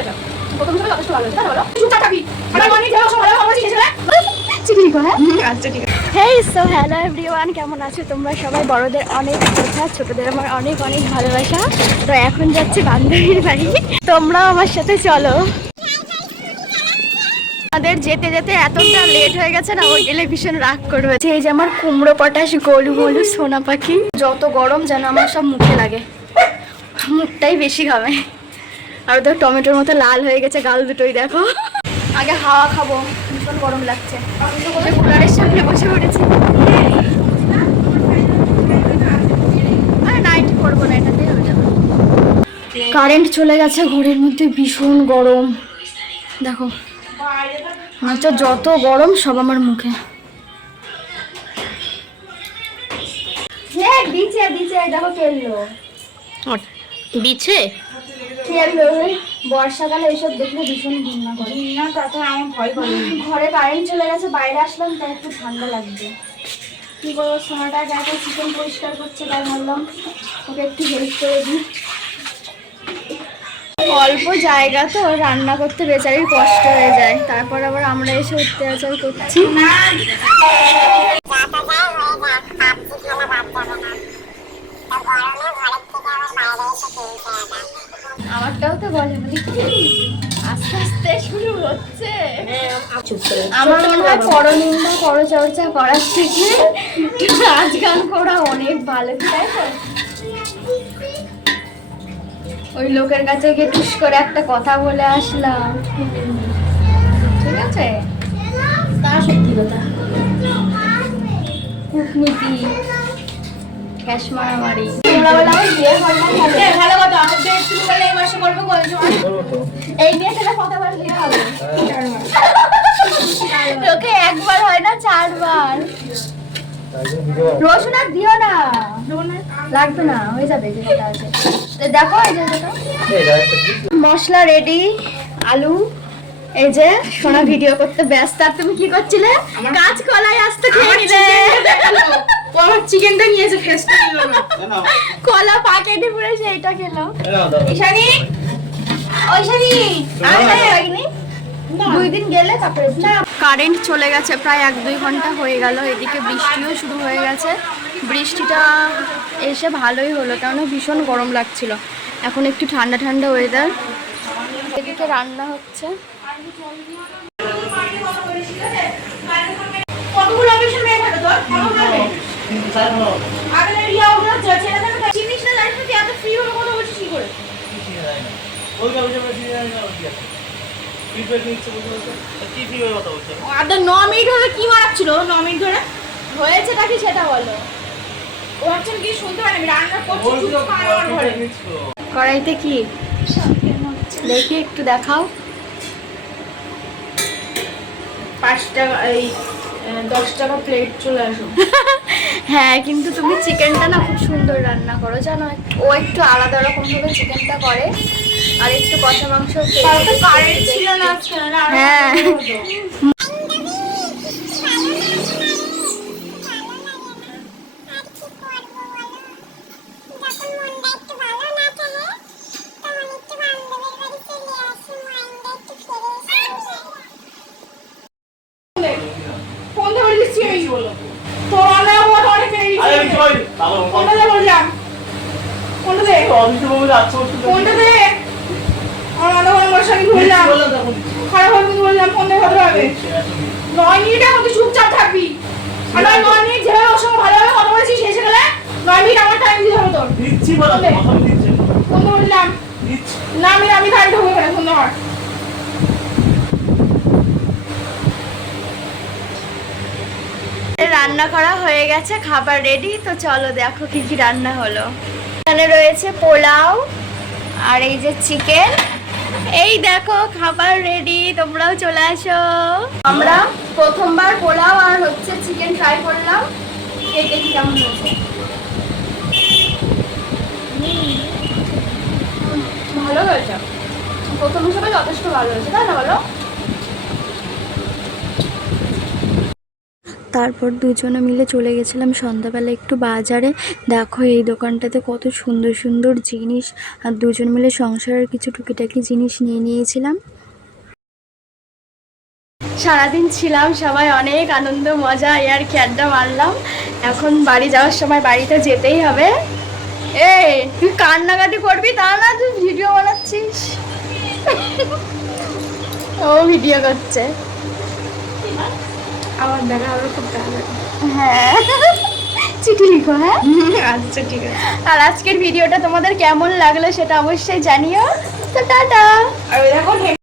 হয়েছে, প্রথম হিসেবে যথেষ্ট ভালো হয়েছে, তাই না বলো? চুপচাপ থাকবি, আমার মনে যেও সব ভালো ভালো শেষ হলে চিঠি লিখো। হ্যাঁ আচ্ছা ঠিক আছে। হেই সো হ্যালো এভরিওয়ান, কেমন আছো তোমরা সবাই? বড়দের অনেক কথা, ছোটদের আমার অনেক অনেক ভালোবাসা। তো এখন যাচ্ছি বান্ধবীর বাড়ি, তোমরাও আমার সাথে চলো। আমাদের যেতে যেতে এতটা লেট হয়ে গেছে না, ওই গেলে ভীষণ রাগ করবে। এই যে আমার কুমড়ো পটাশ গরু মলু সোনা পাখি, যত গরম যেন আমার সব মুখে লাগে, মুখটাই বেশি ঘামে। আর তো টমেটোর মতো লাল হয়ে গেছে গাল দুটোই, দেখো। আগে হাওয়া খাবো, ভীষণ গরম লাগছে, কুলারের সামনে বসে পড়েছি। নাইট করবো না, এটাতেই হয়ে যাবে। কারেন্ট চলে গেছে, ঘরের মধ্যে ভীষণ গরম, দেখো আচ্ছা যত গরম সব আমার মুখে। বিছে বিছে দেখো খেললো, বিছে খেললো। বর্ষাকালে এসব দেখলে ভীষণ ঘৃণা করে। না তাতে আমার ভয় করে। ঘরে কারেন্ট চলে গেছে, বাইরে আসলাম তাই একটু ঠান্ডা লাগবে। কি করবো, সোনাটা দেখো চিকেন পরিষ্কার করছে, তাই ভাবলাম ওকে একটু হেল্প করে দিই। অল্প জায়গা তো রান্না করতে বেচারির কষ্ট হয়ে যায়, তারপর আবার আমরা এসে অত্যাচার করছি। আমারটাও তো বলে আস্তে আস্তে শুরু হচ্ছে। আমার মনে হয় পরনিন্দা পরচর্চা করার থেকে নাচ গান করা অনেক ভালো, তাই তো? ওই লোকের কাছে গিয়ে টুস করে একটা কথা বলে আসলাম, ঠিক আছে? তা সত্যি কথা। কূটনীতি, ক্যাশ মারামারি। তোমরা বলে আমার বিয়ে হয় না, ভালো কথা। একটু বলে এই মাসে করবো, বলছো এই বিয়ে থেকে কতবার বিয়ে হবে? লোকে একবার হয় না, 4 বার। রসুন আর দিও না, লাগবে না, হয়ে যাবে যেটা আছে। দেখো এই যে মশলা রেডি, আলু। এই যে সোনা ভিডিও করতে ব্যস্ত, আর তুমি কি করছিলে? কাঁচকলাই আসতে খেয়ে নিলে। আমার চিকেনটা নিয়েছে, ফেসটা নিল না। কলা পাকেটে পুরো সেইটা খেলো। ঈশানী, ও ঈশানী, আসেনি 2 দিন গেলে তারপরে। কারেন্ট চলে গেছে, প্রায় 1-2 ঘন্টা হয়ে গেল। এদিকে বৃষ্টিও শুরু হয়ে গেছে। বৃষ্টিটা এসে ভালোই হলো, কারণ ভীষণ গরম লাগছিল। এখন একটু ঠান্ডা ঠান্ডা ওয়েদার। এদিকে রান্না হচ্ছে। কতগুলো অপারেশন হয়ে গেল তোর? আরে রিয়া ওটা ছেড়ে দেবে, চিনিস না, জানিস না তুই এত ফ্রি হয়ে কথা বলছিস কি করে? ওই গাড়ি যাবে চিনি জানি না কি আছে ফিডব্যাক নিচ্ছে বলতে কি ফ্রি হয়ে কথা বলছে আর 9 মিনিট ধরে কি মারাচ্ছিল? 9 মিনিট ধরে হয়েছেটা কি সেটা বলো। ও ভাবছেন কি শুনতে পারে? আমি রান্না করছি চুপ করে আমার ঘরে। কড়াইতে কি দেখি একটু দেখাও। 5 টাকা এই 10 টাকা প্লেট চলে আসো। হ্যাঁ, কিন্তু তুমি চিকেনটা না খুব সুন্দর রান্না করো, জানো? ও একটু আলাদা রকম ভাবে চিকেনটা করে, আর একটু কষা মাংস। কারেন্ট ছিল না আজকে, না হ্যাঁ ফোন ধরে দিচ্ছি আমি বলো। তোর আনা আমার অনেক পেয়ে আরে গেছে। কই ভালো ফোনটা দে বললাম। ফোনটা দে। অফিসে বসে যাচ্ছে ফোনটা দে। আমার আনা আমার সাথে বললাম। খারাপ হবে কিন্তু বললাম, ফোন দে ভালোভাবে। 9 মিনিট এখন তুই চুপচাপ থাকবি। আর 9 মিনিট যেভাবে ওর সঙ্গে ভালোভাবে কথা বলেছিস শেষে গেলে 9 মিনিট আমার টাইম দিতে হবে তোর। দিচ্ছি বলা কথা দিচ্ছি ফোন দে বললাম। দিচ্ছি না আমি গাড়ি ঢুকবো কেন? ফোন দে আমার। রান্না করা হয়ে গেছে, খাবার রেডি। তো চলো দেখো কি কি রান্না হলো। এখানে রয়েছে পোলাও, আর এই যে চিকেন। এই দেখো খাবার রেডি, তোমরাও চলে আসো। আমরা প্রথমবার পোলাও আর হচ্ছে চিকেন ট্রাই করলাম, এই দেখি কেমন হয়েছে। ভালো হয়েছে, প্রথম হিসেবে যথেষ্ট ভালো হয়েছে, তাই না বলো? তারপর দুজনে মিলে চলে গেছিলাম সন্ধ্যাবেলা একটু বাজারে। দেখো এই দোকানটাতে কত সুন্দর সুন্দর জিনিস, আর দুজন মিলে সংসারের কিছু টুকিটাকি জিনিস নিয়ে নিয়েছিলাম। সারাদিন ছিলাম, সবাই অনেক আনন্দ মজা আর কি আড্ডা মারলাম। এখন বাড়ি যাওয়ার সময় বাড়িতে যেতেই হবে। এই তুই কান্নাকাটি করবি তা না, তুই ভিডিও বানাচ্ছিস। ও ভিডিও করছে। আমার দেখা হবে খুব ভালো। হ্যাঁ চিঠি লিখো। হ্যাঁ আচ্ছা ঠিক আছে। আর আজকের ভিডিওটা তোমাদের কেমন লাগলো সেটা অবশ্যই জানিও। তো টাটা। আর ওই দেখো